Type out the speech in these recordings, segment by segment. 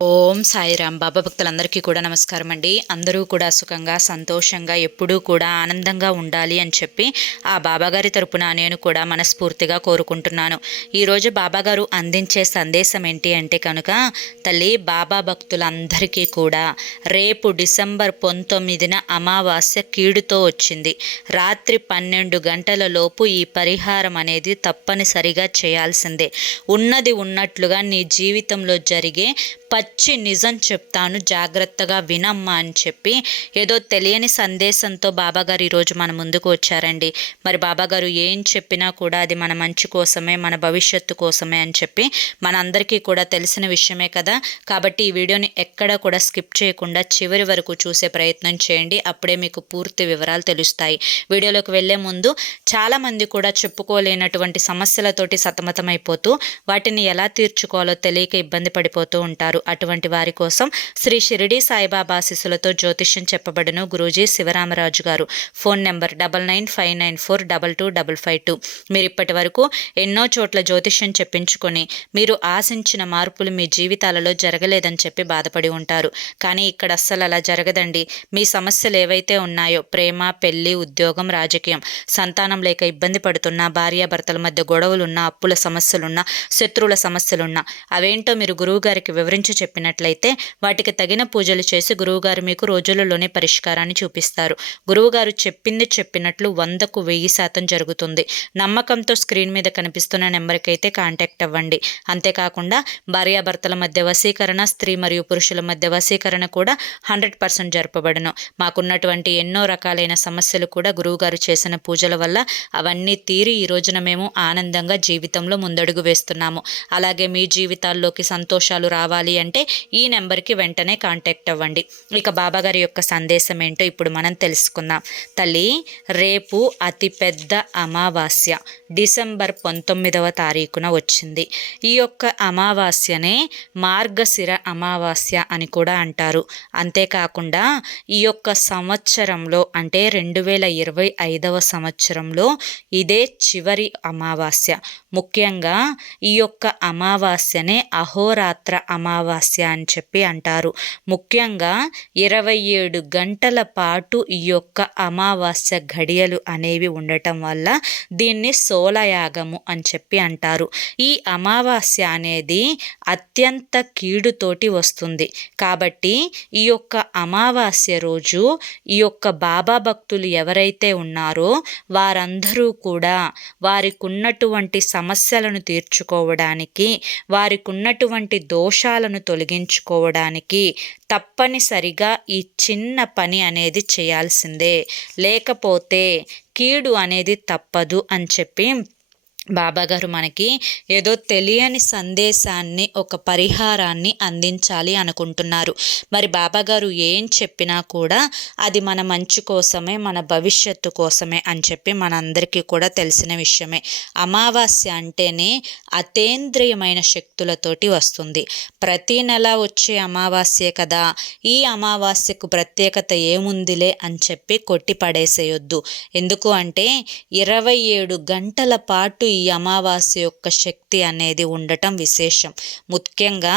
ఓం సాయిరామ్. బాబా భక్తులందరికీ కూడా నమస్కారం అండి. అందరూ కూడా సుఖంగా సంతోషంగా ఎప్పుడూ కూడా ఆనందంగా ఉండాలి అని చెప్పి ఆ బాబాగారి తరపున నేను కూడా మనస్ఫూర్తిగా కోరుకుంటున్నాను. ఈరోజు బాబాగారు అందించే సందేశం ఏంటి అంటే కనుక, తల్లి బాబా భక్తులందరికీ కూడా రేపు డిసెంబర్ 19న అమావాస్య కీడుతో వచ్చింది. రాత్రి 12 గంటల లోపు ఈ పరిహారం అనేది తప్పనిసరిగా చేయాల్సిందే. ఉన్నది ఉన్నట్లుగా నీ జీవితంలో జరిగే పచ్చి నిజం చెప్తాను, జాగ్రత్తగా వినమ్మా అని చెప్పి ఏదో తెలియని సందేశంతో బాబాగారు ఈరోజు మన ముందుకు వచ్చారండి. మరి బాబాగారు ఏం చెప్పినా కూడా అది మన మంచి కోసమే, మన భవిష్యత్తు కోసమే అని చెప్పి మనందరికీ కూడా తెలిసిన విషయమే కదా. కాబట్టి ఈ వీడియోని ఎక్కడ కూడా స్కిప్ చేయకుండా చివరి వరకు చూసే ప్రయత్నం చేయండి. అప్పుడే మీకు పూర్తి వివరాలు తెలుస్తాయి. వీడియోలోకి వెళ్లే ముందు చాలామంది కూడా చెప్పుకోలేనటువంటి సమస్యలతోటి సతమతమైపోతూ వాటిని ఎలా తీర్చుకోవాలో తెలియక ఇబ్బంది పడిపోతూ ఉంటారు. అటువంటి వారి కోసం శ్రీ షిరిడి సాయిబాబా ఆశీస్సులతో జ్యోతిష్యం చెప్పబడును. గురూజీ శివరామరాజు గారు. Phone number 9959942252. మీరు ఇప్పటి వరకు ఎన్నో చోట్ల జ్యోతిష్యం చెప్పించుకొని మీరు ఆశించిన మార్పులు మీ జీవితాలలో జరగలేదని చెప్పి బాధపడి ఉంటారు. కానీ ఇక్కడ అస్సలు అలా జరగదండి. మీ సమస్యలు ఏవైతే ఉన్నాయో, ప్రేమ, పెళ్లి, ఉద్యోగం, రాజకీయం, సంతానం లేక ఇబ్బంది పడుతున్నా, భార్యాభర్తల మధ్య గొడవలున్నా, అప్పుల సమస్యలున్నా, శత్రువుల సమస్యలున్నా, అవేంటో మీరు గురువు గారికి వివరించి చెప్పినట్లయితే వాటికి తగిన పూజలు చేసి గురువుగారు మీకు రోజులలోనే పరిష్కారాన్ని చూపిస్తారు. గురువుగారు చెప్పింది చెప్పినట్లు 100కు 1000% జరుగుతుంది. నమ్మకంతో స్క్రీన్ మీద కనిపిస్తున్న నెంబర్కి అయితే కాంటాక్ట్ అవ్వండి. అంతేకాకుండా భార్యాభర్తల మధ్య వశీకరణ, స్త్రీ మరియు పురుషుల మధ్య వశీకరణ కూడా 100% జరపబడును. మాకున్నటువంటి ఎన్నో రకాలైన సమస్యలు కూడా గురువుగారు చేసిన పూజల వల్ల అవన్నీ తీరి ఈ రోజున మేము ఆనందంగా జీవితంలో ముందడుగు వేస్తున్నాము. అలాగే మీ జీవితాల్లోకి సంతోషాలు రావాలి అంటే ఈ నెంబర్కి వెంటనే కాంటాక్ట్ అవ్వండి. ఇక బాబాగారి యొక్క సందేశం ఏంటో ఇప్పుడు మనం తెలుసుకుందాం. తల్లి, రేపు అతిపెద్ద అమావాస్య డిసెంబర్ 19వ తారీఖున వచ్చింది. ఈ యొక్క అమావాస్యనే మార్గశిర అమావాస్య అని కూడా అంటారు. అంతేకాకుండా ఈ యొక్క సంవత్సరంలో అంటే 2025వ సంవత్సరంలో ఇదే చివరి అమావాస్య. ముఖ్యంగా ఈ యొక్క అమావాస్యనే అహోరాత్ర అమావాస్య అని చెప్పి అంటారు. ముఖ్యంగా 27 గంటల పాటు ఈ యొక్క అమావాస్య ఘడియలు అనేవి ఉండటం వల్ల దీన్ని సోలయాగము అని చెప్పి అంటారు. ఈ అమావాస్య అనేది అత్యంత కీడుతోటి వస్తుంది. కాబట్టి ఈ యొక్క అమావాస్య రోజు ఈ యొక్క బాబా భక్తులు ఎవరైతే ఉన్నారో వారందరూ కూడా వారికి ఉన్నటువంటి సమస్యలను తీర్చుకోవడానికి, వారికి ఉన్నటువంటి దోషాలను తొలగించుకోవడానికి తప్పనిసరిగా ఈ చిన్న పని అనేది చేయాల్సిందే. లేకపోతే కీడు అనేది తప్పదు అని చెప్పి బాబాగారు మనకి ఏదో తెలియని సందేశాన్ని, ఒక పరిహారాన్ని అందించాలి అనుకుంటున్నారు. మరి బాబాగారు ఏం చెప్పినా కూడా అది మన మంచి కోసమే, మన భవిష్యత్తు కోసమే అని చెప్పి మనందరికీ కూడా తెలిసిన విషయమే. అమావాస్య అంటేనే అతేంద్రియమైన శక్తులతోటి వస్తుంది. ప్రతి నెల వచ్చే అమావాస్యే కదా, ఈ అమావాస్యకు ప్రత్యేకత ఏముందిలే అని చెప్పి కొట్టి పడేసేయొద్దు. ఎందుకు అంటే 27 గంటల పాటు ఈ అమావాస్య యొక్క శక్తి అనేది ఉండటం విశేషం. ముఖ్యంగా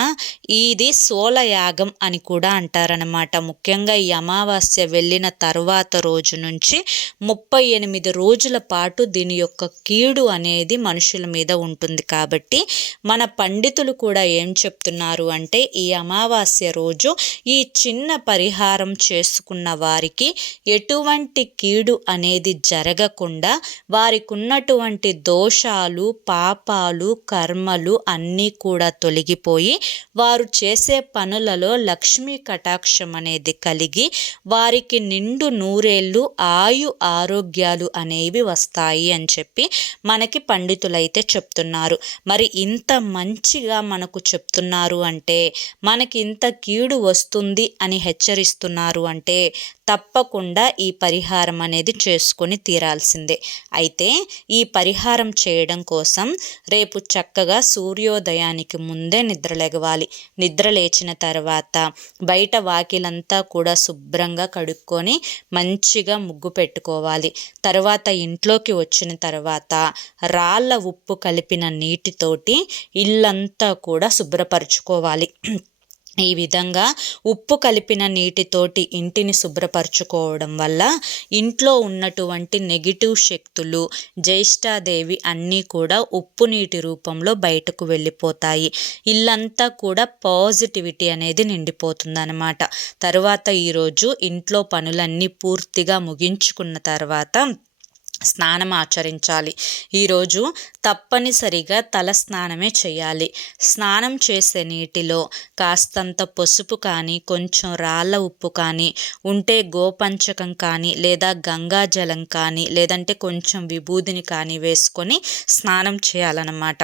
ఇది సోలయాగం అని కూడా అంటారనమాట. ముఖ్యంగా ఈ అమావాస్య వెళ్ళిన తర్వాత రోజు నుంచి 38 రోజుల పాటు దీని యొక్క కీడు అనేది మనుషుల మీద ఉంటుంది. కాబట్టి మన పండితులు కూడా ఏం చెప్తున్నారు అంటే, ఈ అమావాస్య రోజు ఈ చిన్న పరిహారం చేసుకున్న వారికి ఎటువంటి కీడు అనేది జరగకుండా వారికి ఉన్నటువంటి దోషాలు, పాపాలు, కర్మలు అన్నీ కూడా తొలగిపోయి వారు చేసే పనులలో లక్ష్మీ కటాక్షం అనేది కలిగి వారికి నిండు నూరేళ్ళు ఆయు ఆరోగ్యాలు అనేవి వస్తాయి అని చెప్పి మనకి పండితులైతే చెప్తున్నారు. మరి ఇంత మంచిగా మనకు చెప్తున్నారు అంటే, మనకి ఇంత కీడు వస్తుంది అని హెచ్చరిస్తున్నారు అంటే తప్పకుండా ఈ పరిహారం అనేది చేసుకొని తీరాల్సిందే. అయితే ఈ పరిహారం చేయడం కోసం రేపు చక్కగా సూర్యోదయానికి ముందే నిద్రలేగవాలి. నిద్ర లేచిన తర్వాత బయట వాకిలంతా కూడా శుభ్రంగా కడుక్కొని మంచిగా ముగ్గు పెట్టుకోవాలి. తర్వాత ఇంట్లోకి వచ్చిన తర్వాత రాళ్ళ ఉప్పు కలిపిన నీటితోటి ఇల్లంతా కూడా శుభ్రపరచుకోవాలి. ఈ విధంగా ఉప్పు కలిపిన నీటితోటి ఇంటిని శుభ్రపరచుకోవడం వల్ల ఇంట్లో ఉన్నటువంటి నెగిటివ్ శక్తులు, జ్యేష్ఠాదేవి అన్నీ కూడా ఉప్పు నీటి రూపంలో బయటకు వెళ్ళిపోతాయి. ఇల్లంతా కూడా పాజిటివిటీ అనేది నిండిపోతుందన్నమాట. తరువాత ఈరోజు ఇంట్లో పనులన్నీ పూర్తిగా ముగించుకున్న తర్వాత స్నానం ఆచరించాలి. ఈరోజు తప్పనిసరిగా తల స్నానమే చేయాలి. స్నానం చేసే నీటిలో కాస్తంత పసుపు కానీ, కొంచెం రాళ్ళ ఉప్పు కానీ, ఉంటే గోపంచకం కానీ, లేదా గంగాజలం కానీ, లేదంటే కొంచెం విభూదిని కానీ వేసుకొని స్నానం చేయాలన్నమాట.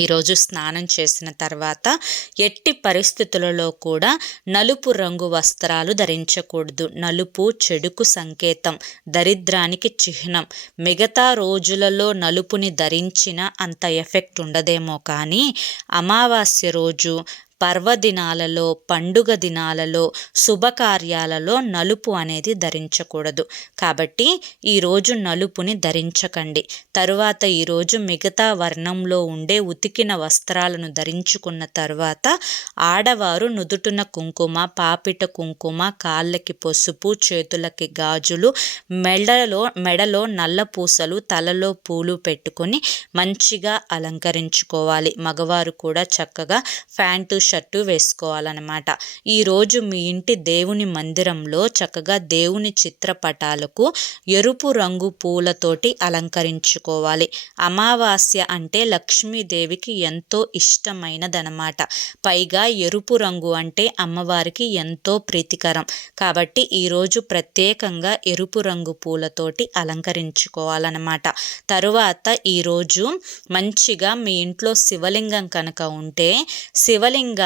ఈరోజు స్నానం చేసిన తర్వాత ఎట్టి పరిస్థితులలో కూడా నలుపు రంగు వస్త్రాలు ధరించకూడదు. నలుపు చెడుకు సంకేతం, దరిద్రానికి చిహ్నం. మిగతా రోజులలో నలుపుని ధరించిన అంత ఎఫెక్ట్ ఉండదేమో కానీ అమావాస్య రోజు, పర్వదినాలలో, పండుగ దినాలలో, శుభకార్యాలలో నలుపు అనేది ధరించకూడదు. కాబట్టి ఈరోజు నలుపుని ధరించకండి. తరువాత ఈరోజు మిగతా వర్ణంలో ఉండే ఉతికిన వస్త్రాలను ధరించుకున్న తర్వాత ఆడవారు నుదుటున కుంకుమ, పాపిట కుంకుమ, కాళ్ళకి పసుపు, చేతులకి గాజులు, మెడలో నల్ల పూసలు, తలలో పూలు పెట్టుకొని మంచిగా అలంకరించుకోవాలి. మగవారు కూడా చక్కగా ప్యాంటు షర్టు వేసుకోవాలన్నమాట. ఈరోజు మీ ఇంటి దేవుని మందిరంలో చక్కగా దేవుని చిత్రపటాలకు ఎరుపు రంగు పూలతోటి అలంకరించుకోవాలి. అమావాస్య అంటే లక్ష్మీదేవికి ఎంతో ఇష్టమైనదనమాట. పైగా ఎరుపు రంగు అంటే అమ్మవారికి ఎంతో ప్రీతికరం. కాబట్టి ఈరోజు ప్రత్యేకంగా ఎరుపు రంగు పూలతోటి అలంకరించుకోవాలన్నమాట. తరువాత ఈరోజు మంచిగా మీ ఇంట్లో శివలింగం కనుక ఉంటే శివలింగానికి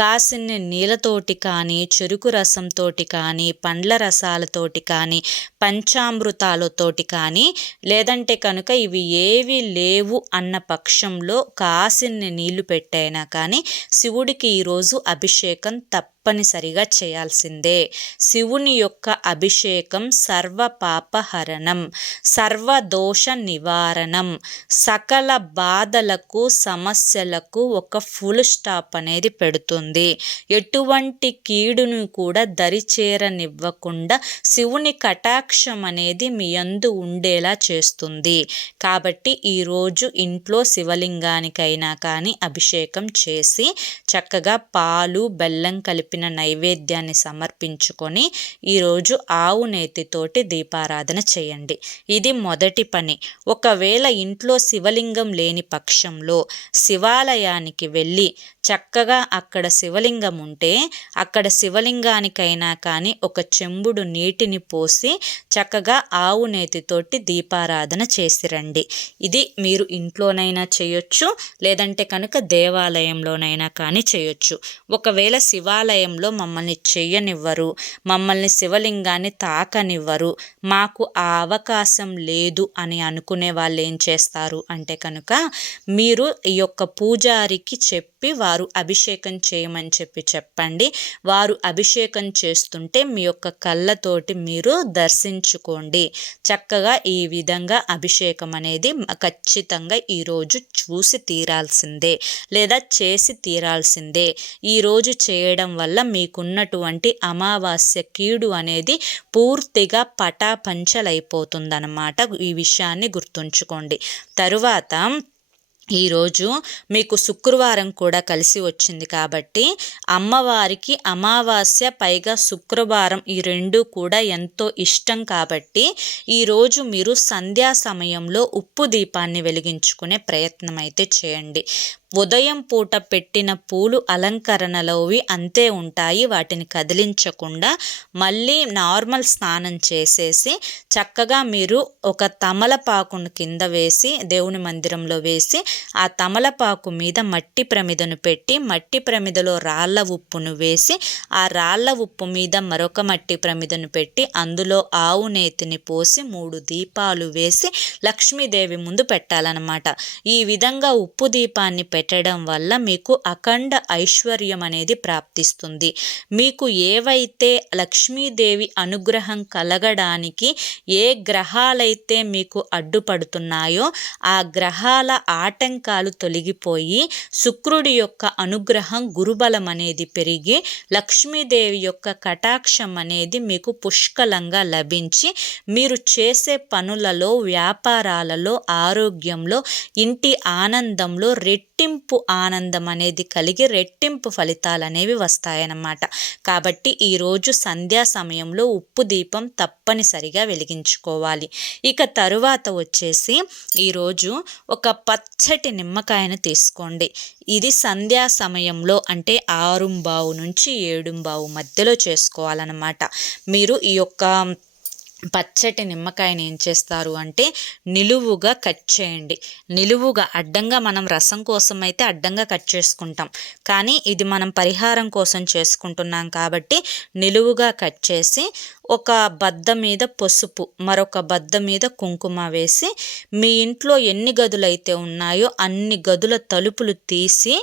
కాసిన్ని నీళ్ళతోటి కానీ, చెరుకు రసంతోటి కానీ, పండ్ల రసాలతోటి కానీ, పంచామృతాలతోటి కానీ, లేదంటే కనుక ఇవి ఏవి లేవు అన్న పక్షంలో కాసిన్ని నీళ్లు పెట్టైనా కానీ శివుడికి ఈరోజు అభిషేకం తప్పనిసరిగా చేయాల్సిందే. శివుని యొక్క అభిషేకం సర్వ పాపహరణం, సర్వదోష నివారణం, సకల బాధలకు, సమస్యలకు ఒక ఫుల్ స్టాప్ అనేది పెడుతుంది. ఎటువంటి కీడును కూడా దరిచేరనివ్వకుండా శివుని కటాక్షం అనేది మీ యందు ఉండేలా చేస్తుంది. కాబట్టి ఈరోజు ఇంట్లో శివలింగానికైనా కానీ అభిషేకం చేసి చక్కగా పాలు, బెల్లం కలిపిన నైవేద్యాన్ని సమర్పించుకొని ఈరోజు ఆవు నేతితోటి దీపారాధన చేయండి. ఇది మొదటి పని. ఒకవేళ ఇంట్లో శివలింగం లేని పక్షంలో శివాలయానికి వెళ్ళి చక్కగా అక్కడ శివలింగం ఉంటే అక్కడ శివలింగానికైనా కానీ ఒక చెంబుడు నీటిని పోసి చక్కగా ఆవు నేతితోటి దీపారాధన చేసిరండి. ఇది మీరు ఇంట్లోనైనా చేయొచ్చు, లేదంటే కనుక దేవాలయంలోనైనా కానీ చేయొచ్చు. ఒకవేళ శివాలయంలో మమ్మల్ని చెయ్యనివ్వరు, మమ్మల్ని శివలింగాన్ని తాకనివ్వరు, మాకు ఆ అవకాశం లేదు అని అనుకునే వాళ్ళు ఏం చేస్తారు అంటే కనుక మీరు ఈ యొక్క పూజారికి చెప్పి వారు అభిషేకం చేయమని చెప్పండి. వారు అభిషేకం చేస్తుంటే మీ యొక్క కళ్ళతోటి మీరు దర్శించుకోండి. చక్కగా ఈ విధంగా అభిషేకం అనేది ఖచ్చితంగా ఈరోజు చూసి తీరాల్సిందే, లేదా చేసి తీరాల్సిందే. ఈరోజు చేయడం వల్ల మీకున్నటువంటి అమావాస్య కీడు అనేది పూర్తిగా పటాపంచలైపోతుందన్నమాట. ఈ విషయాన్ని గుర్తుంచుకోండి. తరువాత ఈరోజు మీకు శుక్రవారం కూడా కలిసి వచ్చింది కాబట్టి అమ్మవారికి అమావాస్య పైగా శుక్రవారం ఈ రెండు కూడా ఎంతో ఇష్టం కాబట్టి ఈరోజు మీరు సంధ్యా సమయంలో ఉప్పు దీపాన్ని వెలిగించుకునే ప్రయత్నం అయితే చేయండి. ఉదయం పూట పెట్టిన పూలు అలంకరణలోవి అంతే ఉంటాయి, వాటిని కదిలించకుండా మళ్ళీ నార్మల్ స్నానం చేసేసి చక్కగా మీరు ఒక తమలపాకును కింద వేసి దేవుని మందిరంలో వేసి ఆ తమలపాకు మీద మట్టి ప్రమిదను పెట్టి మట్టి ప్రమిదలో రాళ్ళ ఉప్పును వేసి ఆ రాళ్ళ ఉప్పు మీద మరొక మట్టి ప్రమిదను పెట్టి అందులో ఆవు నేతిని పోసి 3 దీపాలు వేసి లక్ష్మీదేవి ముందు పెట్టాలన్నమాట. ఈ విధంగా ఉప్పు దీపాన్ని పెట్టడం వల్ల మీకు అఖండ ఐశ్వర్యం అనేది ప్రాప్తిస్తుంది. మీకు ఏవైతే లక్ష్మీదేవి అనుగ్రహం కలగడానికి ఏ గ్రహాలైతే మీకు అడ్డుపడుతున్నాయో ఆ గ్రహాల ఆటంకాలు తొలగిపోయి శుక్రుడి యొక్క అనుగ్రహం గురుబలం అనేది పెరిగి లక్ష్మీదేవి యొక్క కటాక్షం అనేది మీకు పుష్కలంగా లభించి మీరు చేసే పనులలో, వ్యాపారాలలో, ఆరోగ్యంలో, ఇంటి ఆనందంలో రెట్టింపు ఆనందం అనేది కలిగి రెట్టింపు ఫలితాలు అనేవి వస్తాయన్నమాట. కాబట్టి ఈరోజు సంధ్యా సమయంలో ఉప్పు దీపం తప్పనిసరిగా వెలిగించుకోవాలి. ఇక తరువాత వచ్చేసి ఈరోజు ఒక పచ్చటి నిమ్మకాయను తీసుకోండి. ఇది సంధ్యా సమయంలో అంటే 6:15 నుంచి 7:15 మధ్యలో చేసుకోవాలన్నమాట. మీరు ఈ యొక్క పచ్చటి నిమ్మకాయని ఏం చేస్తారు అంటే నిలువుగా కట్ చేయండి. నిలువుగా, అడ్డంగా మనం రసం కోసం అయితే అడ్డంగా కట్ చేసుకుంటాం, కానీ ఇది మనం పరిహారం కోసం చేసుకుంటున్నాం కాబట్టి నిలువుగా కట్ చేసి ఒక బద్ద మీద పసుపు, మరొక బద్ద మీద కుంకుమ వేసి మీ ఇంట్లో ఎన్ని గదులైతే ఉన్నాయో అన్ని గదుల తలుపులు తీసి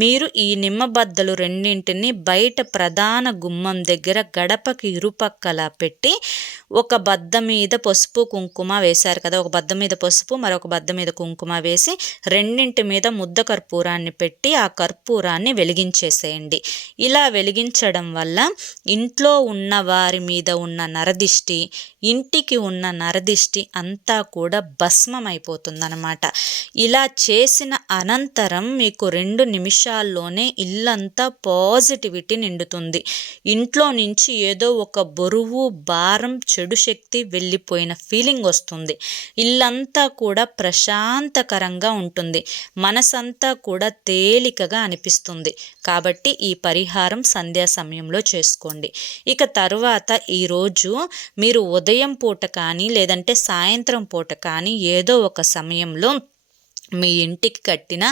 మీరు ఈ నిమ్మ బద్దలు రెండింటిని బయట ప్రధాన గుమ్మం దగ్గర గడపకి ఇరుపక్కల పెట్టి ఒక బద్ద మీద పసుపు కుంకుమ వేశారు కదా, ఒక బద్ద మీద పసుపు మరొక బద్ద మీద కుంకుమ వేసి రెండింటి మీద ముద్ద కర్పూరాన్ని పెట్టి ఆ కర్పూరాన్ని వెలిగించేసేయండి. ఇలా వెలిగించడం వల్ల ఇంట్లో ఉన్న వారి మీద ఉన్న నరదిష్టి, ఇంటికి ఉన్న నరదిష్టి అంతా కూడా భస్మం అయిపోతుందన్నమాట. ఇలా చేసిన అనంతరం మీకు 2 నిమిషాల్లోనే ఇల్లంతా పాజిటివిటీ నిండుతుంది. ఇంట్లో నుంచి ఏదో ఒక బరువు, భారం, చెడు శక్తి వెళ్ళిపోయిన ఫీలింగ్ వస్తుంది. ఇల్లంతా కూడా ప్రశాంతకరంగా ఉంటుంది. మనసంతా కూడా తేలికగా అనిపిస్తుంది. కాబట్టి ఈ పరిహారం సంధ్యా సమయంలో చేసుకోండి. ఇక తరువాత ఈరోజు మీరు ఉదయం పూట కానీ లేదంటే సాయంత్రం పూట కానీ ఏదో ఒక సమయంలో మీ ఇంటికి కట్టిన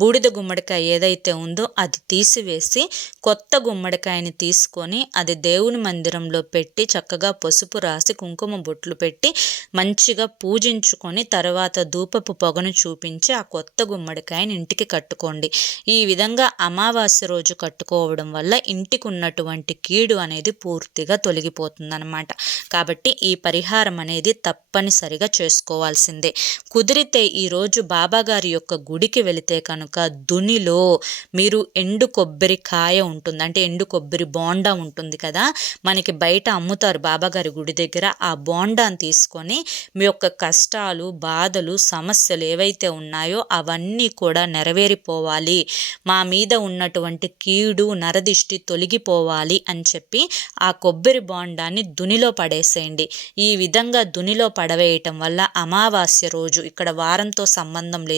బూడిద గుమ్మడికాయ ఏదైతే ఉందో అది తీసివేసి కొత్త గుమ్మడికాయని తీసుకొని అది దేవుని మందిరంలో పెట్టి చక్కగా పసుపు రాసి కుంకుమ బొట్లు పెట్టి మంచిగా పూజించుకొని తర్వాత ధూపపు పొగను చూపించి ఆ కొత్త గుమ్మడికాయని ఇంటికి కట్టుకోండి. ఈ విధంగా అమావాస్య రోజు కట్టుకోవడం వల్ల ఇంటికి ఉన్నటువంటి కీడు అనేది పూర్తిగా తొలగిపోతుందన్నమాట. కాబట్టి ఈ పరిహారం అనేది తప్పనిసరిగా చేసుకోవాల్సిందే. కుదిరితే ఈరోజు బాబా గారి యొక్క గుడికి వెళితే కనుక దునిలో మీరు ఎండు కొబ్బరికాయ ఉంటుంది, అంటే ఎండు కొబ్బరి బోండా ఉంటుంది కదా, మనకి బయట అమ్ముతారు బాబాగారి గుడి దగ్గర. ఆ బోండాను తీసుకొని మీ యొక్క కష్టాలు, బాధలు, సమస్యలు ఏవైతే ఉన్నాయో అవన్నీ కూడా నెరవేరిపోవాలి, మా మీద ఉన్నటువంటి కీడు, నరదిష్టి తొలగిపోవాలి అని చెప్పి ఆ కొబ్బరి బోండాన్ని దునిలో పడేసేయండి. ఈ విధంగా దునిలో పడవేయటం వల్ల అమావాస్య రోజు, ఇక్కడ వారంతో సంబంధం లేదు,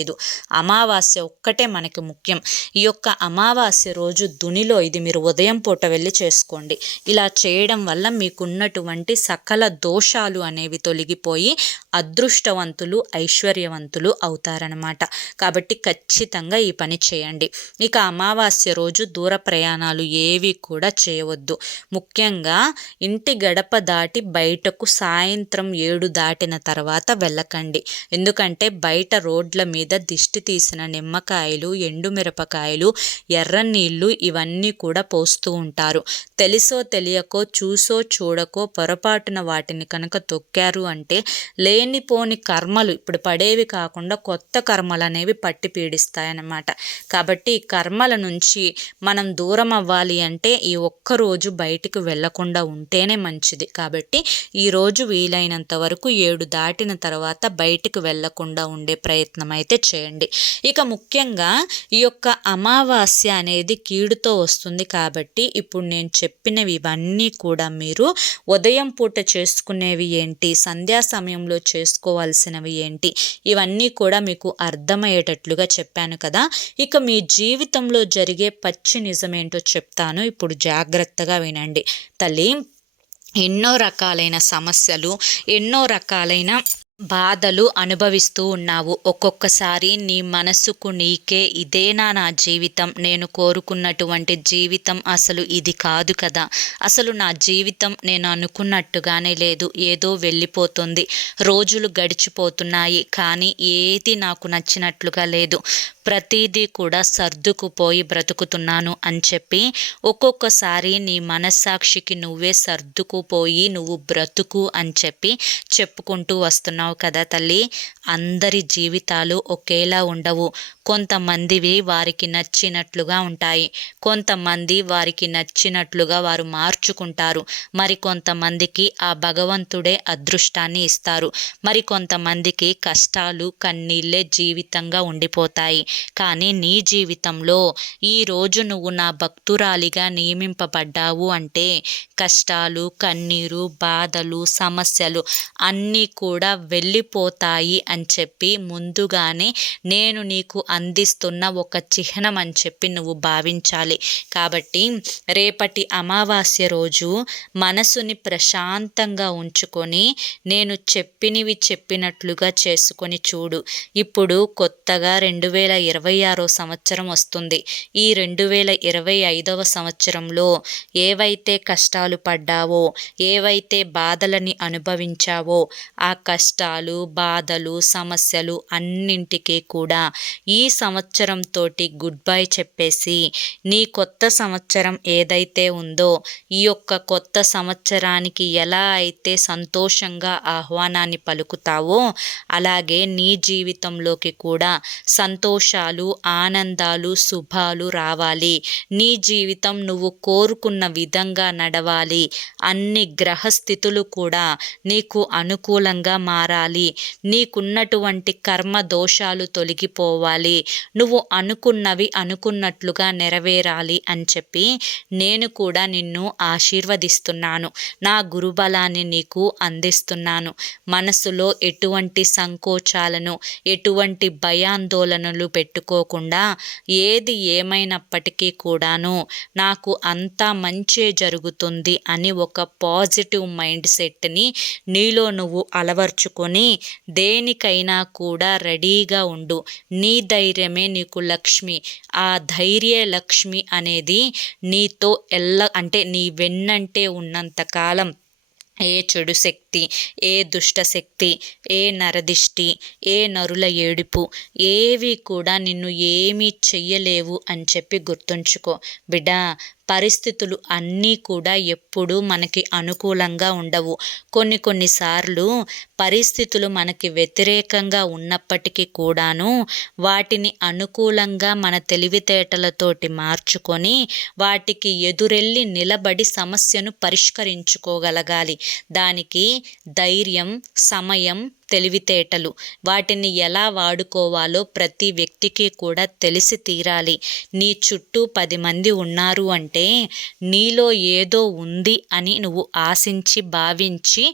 అమావాస్య ఒక్కటే మనకి ముఖ్యం. ఈ యొక్క అమావాస్య రోజు దునిలో ఇది మీరు ఉదయం పూట వెళ్ళి చేసుకోండి. ఇలా చేయడం వల్ల మీకున్నటువంటి సకల దోషాలు అనేవి తొలగిపోయి అదృష్టవంతులు, ఐశ్వర్యవంతులు అవుతారనమాట. కాబట్టి ఖచ్చితంగా ఈ పని చేయండి. ఇక అమావాస్య రోజు దూర ప్రయాణాలు ఏవి కూడా చేయవద్దు. ముఖ్యంగా ఇంటి గడప దాటి బయటకు సాయంత్రం 7 దాటిన తర్వాత వెళ్ళకండి. ఎందుకంటే బయట రోడ్ల మీద దిష్టి తీసిన నిమ్మకాయలు, ఎండుమిరపకాయలు, ఎర్ర నీళ్లు ఇవన్నీ కూడా పోస్తూ ఉంటారు. తెలిసో తెలియకో, చూసో చూడకో పొరపాటున వాటిని కనుక తొక్కారు అంటే లేనిపోని కర్మలు ఇప్పుడు పడేవి కాకుండా కొత్త కర్మలు అనేవి పట్టి పీడిస్తాయన్నమాట. కాబట్టి ఈ కర్మల నుంచి మనం దూరం అవ్వాలి అంటే ఈ ఒక్కరోజు బయటికి వెళ్లకుండా ఉంటేనే మంచిది. కాబట్టి ఈరోజు వీలైనంత వరకు 7 దాటిన తర్వాత బయటికి వెళ్లకుండా ఉండే ప్రయత్నం అయితే చేయండి. ఇక ముఖ్యంగా ఈ యొక్క అమావాస్య అనేది కీడుతో వస్తుంది కాబట్టి ఇప్పుడు నేను చెప్పినవి ఇవన్నీ కూడా మీరు ఉదయం పూట చేసుకునేవి ఏంటి, సంధ్యా సమయంలో చేసుకోవాల్సినవి ఏంటి, ఇవన్నీ కూడా మీకు అర్థమయ్యేటట్లుగా చెప్పాను కదా. ఇక మీ జీవితంలో జరిగే పచ్చి నిజమేంటో చెప్తాను, ఇప్పుడు జాగ్రత్తగా వినండి. తల్లి, ఎన్నో రకాలైన సమస్యలు, ఎన్నో రకాలైన బాధలు అనుభవిస్తూ ఉన్నావు. ఒక్కొక్కసారి నీ మనసుకు నీకే ఇదేనా నా జీవితం, నేను కోరుకున్నటువంటి జీవితం అసలు ఇది కాదు కదా, అసలు నా జీవితం నేను అనుకున్నట్టుగానే లేదు, ఏదో వెళ్ళిపోతుంది, రోజులు గడిచిపోతున్నాయి కానీ ఏది నాకు నచ్చినట్లుగా లేదు, ప్రతిదీ కూడా సర్దుకుపోయి బ్రతుకుతున్నాను అని చెప్పి ఒక్కొక్కసారి నీ మనస్సాక్షికి నువ్వే సర్దుకుపోయి నువ్వు బ్రతుకు అని చెప్పి చెప్పుకుంటూ వస్తున్నావు కదా తల్లి. అందరి జీవితాలు ఒకేలా ఉండవు. కొంతమందివి వారికి నచ్చినట్లుగా ఉంటాయి, కొంతమంది వారికి నచ్చినట్లుగా వారు మార్చుకుంటారు, మరి కొంతమందికి ఆ భగవంతుడే అదృష్టాన్ని ఇస్తారు, మరి కొంతమందికి కష్టాలు కన్నీళ్ళే జీవితంగా ఉండిపోతాయి. కానీ నీ జీవితంలో ఈరోజు నువ్వు నా భక్తురాలిగా నియమింపబడ్డావు అంటే కష్టాలు కన్నీరు బాధలు సమస్యలు అన్నీ కూడా వెళ్ళిపోతాయి అని చెప్పి ముందుగానే నేను నీకు అందిస్తున్న ఒక చిహ్నం అని చెప్పి నువ్వు భావించాలి. కాబట్టి రేపటి అమావాస్య రోజు మనసుని ప్రశాంతంగా ఉంచుకొని నేను చెప్పినట్లుగా చేసుకొని చూడు. ఇప్పుడు కొత్తగా 2026 సంవత్సరం వస్తుంది. ఈ 2025వ సంవత్సరంలో ఏవైతే కష్టాలు పడ్డావో, ఏవైతే బాధలని అనుభవించావో ఆ కష్టాలు బాధలు సమస్యలు అన్నింటికీ కూడా ఈ సంవత్సరంతో గుడ్ బై చెప్పేసి నీ కొత్త సంవత్సరం ఏదైతే ఉందో ఈ యొక్క కొత్త సంవత్సరానికి ఎలా అయితే సంతోషంగా ఆహ్వానాన్ని పలుకుతావో అలాగే నీ జీవితంలోకి కూడా సంతోషాలు ఆనందాలు శుభాలు రావాలి. నీ జీవితం నువ్వు కోరుకున్న విధంగా నడవాలి. అన్ని గ్రహస్థితులు కూడా నీకు అనుకూలంగా మారాలి. నీకున్నటువంటి కర్మ దోషాలు తొలగిపోవాలి. నువ్వు అనుకున్నవి అనుకున్నట్లుగా నెరవేరాలి అని చెప్పి నేను కూడా నిన్ను ఆశీర్వదిస్తున్నాను. నా గురుబలాన్ని నీకు అందిస్తున్నాను. మనసులో ఎటువంటి సంకోచాలను ఎటువంటి భయాందోళనలు పెట్టుకోకుండా ఏది ఏమైనప్పటికీ కూడాను నాకు అంతా మంచే జరుగుతుంది అని ఒక పాజిటివ్ మైండ్ సెట్ని నీలో నువ్వు అలవర్చుకొని దేనికైనా కూడా రెడీగా ఉండు. నీ ధైర్యమే నీకు లక్ష్మి. ఆ ధైర్య లక్ష్మి అనేది నీతో అంటే నీ వెన్నంటే ఉన్నంతకాలం ఏ చెడు శక్తి ఏ దుష్ట శక్తి ఏ నరదిష్టి ఏ నరుల ఏడుపు ఏవి కూడా నిన్ను ఏమీ చెయ్యలేవు అని చెప్పి గుర్తుంచుకో బిడ్డా. పరిస్థితులు అన్నీ కూడా ఎప్పుడూ మనకి అనుకూలంగా ఉండవు. కొన్నిసార్లు పరిస్థితులు మనకి వ్యతిరేకంగా ఉన్నప్పటికీ కూడాను వాటిని అనుకూలంగా మన తెలివితేటలతోటి మార్చుకొని వాటికి ఎదురెళ్ళి నిలబడి సమస్యను పరిష్కరించుకోగలగాలి. దానికి ధైర్యం సమయం తెలివితేటలు వాటిని ఎలా వాడుకోవాలో ప్రతి వ్యక్తికి కూడా తెలిసి తీరాలి. నీ చుట్టూ 10 మంది ఉన్నారు అంటే నీలో ఏదో ఉంది అని నువ్వు ఆశించి భావించి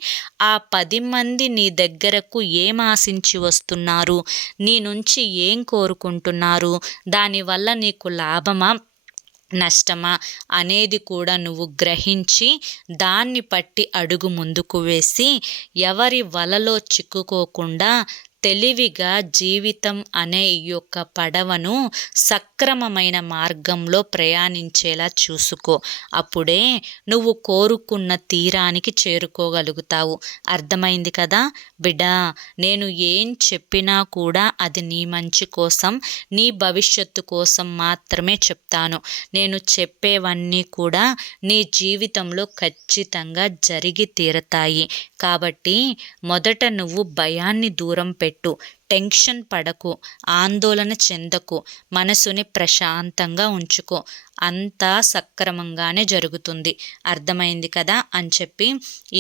ఆ 10 మంది నీ దగ్గరకు ఏం ఆశించి వస్తున్నారు, నీ నుంచి ఏం కోరుకుంటున్నారు, దానివల్ల నీకు లాభమా నష్టమా అనేది కూడా నువ్వు గ్రహించి దాన్ని పట్టి అడుగు ముందుకు వేసి ఎవరి వలలో చిక్కుకోకుండా తెలివిగా జీవితం అనే ఈ యొక్క పడవను సక్రమమైన మార్గంలో ప్రయాణించేలా చూసుకో. అప్పుడే నువ్వు కోరుకున్న తీరానికి చేరుకోగలుగుతావు. అర్థమైంది కదా బిడ్డా. నేను ఏం చెప్పినా కూడా అది నీ మంచి కోసం నీ భవిష్యత్తు కోసం మాత్రమే చెప్తాను. నేను చెప్పేవన్నీ కూడా నీ జీవితంలో ఖచ్చితంగా జరిగి తీరతాయి. కాబట్టి మొదట నువ్వు భయాన్ని దూరం పెట్టు. టెన్షన్ పడకు, ఆందోళన చెందకు, మనసుని ప్రశాంతంగా ఉంచుకో. అంతా సక్రమంగానే జరుగుతుంది. అర్థమైంది కదా అని చెప్పి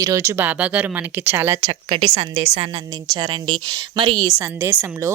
ఈరోజు బాబాగారు మనకి చాలా చక్కటి సందేశాన్ని అందించారండి. మరి ఈ సందేశంలో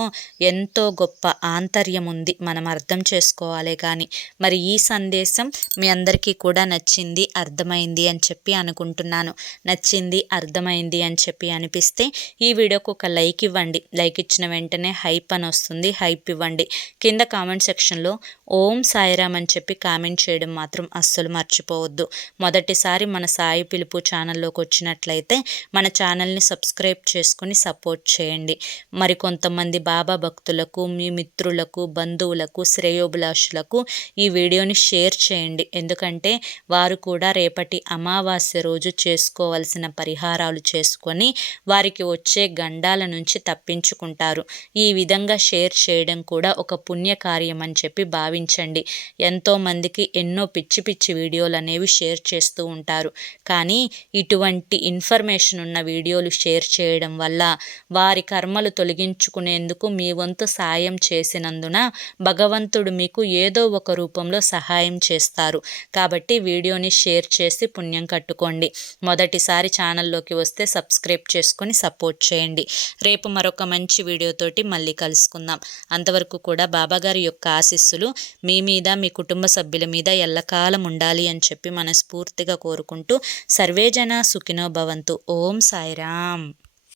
ఎంతో గొప్ప ఆంతర్యం ఉంది, మనం అర్థం చేసుకోవాలి. కానీ మరి ఈ సందేశం మీ అందరికీ కూడా నచ్చింది అర్థమైంది అని చెప్పి అనుకుంటున్నాను. నచ్చింది అర్థమైంది అని చెప్పి అనిపిస్తే ఈ వీడియోకి ఒక లైక్ ఇవ్వండి. లైక్ ఇచ్చిన వెంటనే హైప్ అని వస్తుంది, హైప్ ఇవ్వండి. కింద కామెంట్ సెక్షన్లో ఓం సాయిరామ్ అని చెప్పి కామెంట్ చేయడం మాత్రం అస్సలు మర్చిపోవద్దు. మొదటిసారి మన సాయి పిలుపు ఛానల్లోకి వచ్చినట్లయితే మన ఛానల్ని సబ్స్క్రైబ్ చేసుకుని సపోర్ట్ చేయండి. మరి కొంతమంది బాబా భక్తులకు, మీ మిత్రులకు, బంధువులకు, శ్రేయోభిలాషులకు ఈ వీడియోని షేర్ చేయండి. ఎందుకంటే వారు కూడా రేపటి అమావాస్య రోజు చేసుకోవాల్సిన పరిహారాలు చేసుకొని వారికి వచ్చే గండాల నుంచి తప్పించుకుంటారు. ఈ విధంగా షేర్ చేయడం కూడా ఒక పుణ్యకార్యం అని చెప్పి భావించండి. ఎంతోమందికి ఎన్నో పిచ్చి పిచ్చి వీడియోలు అనేవి షేర్ చేస్తూ ఉంటారు. కానీ ఇటువంటి ఇన్ఫర్మేషన్ ఉన్న వీడియోలు షేర్ చేయడం వల్ల వారి కర్మలు తొలగించుకునేందుకు మీ వంతు సాయం చేసినందున భగవంతుడు మీకు ఏదో ఒక రూపంలో సహాయం చేస్తారు. కాబట్టి వీడియోని షేర్ చేసి పుణ్యం కట్టుకోండి. మొదటిసారి ఛానల్లోకి వస్తే సబ్స్క్రైబ్ చేసుకొని సపోర్ట్ చేయండి. రేపు మరొక మంచి వీడియోతోటి మళ్ళీ కలుసుకుందాం. అంతవరకు కూడా బాబాగారి యొక్క ఆశీస్సులు మీ మీద, మీ కుటుంబ సభ్యుల మీద ఎల్లకాలం ఉండాలి అని చెప్పి మనస్ఫూర్తిగా కోరుకుంటూ సర్వేజన సుఖినో భవంతు. ఓం సాయిరామ్.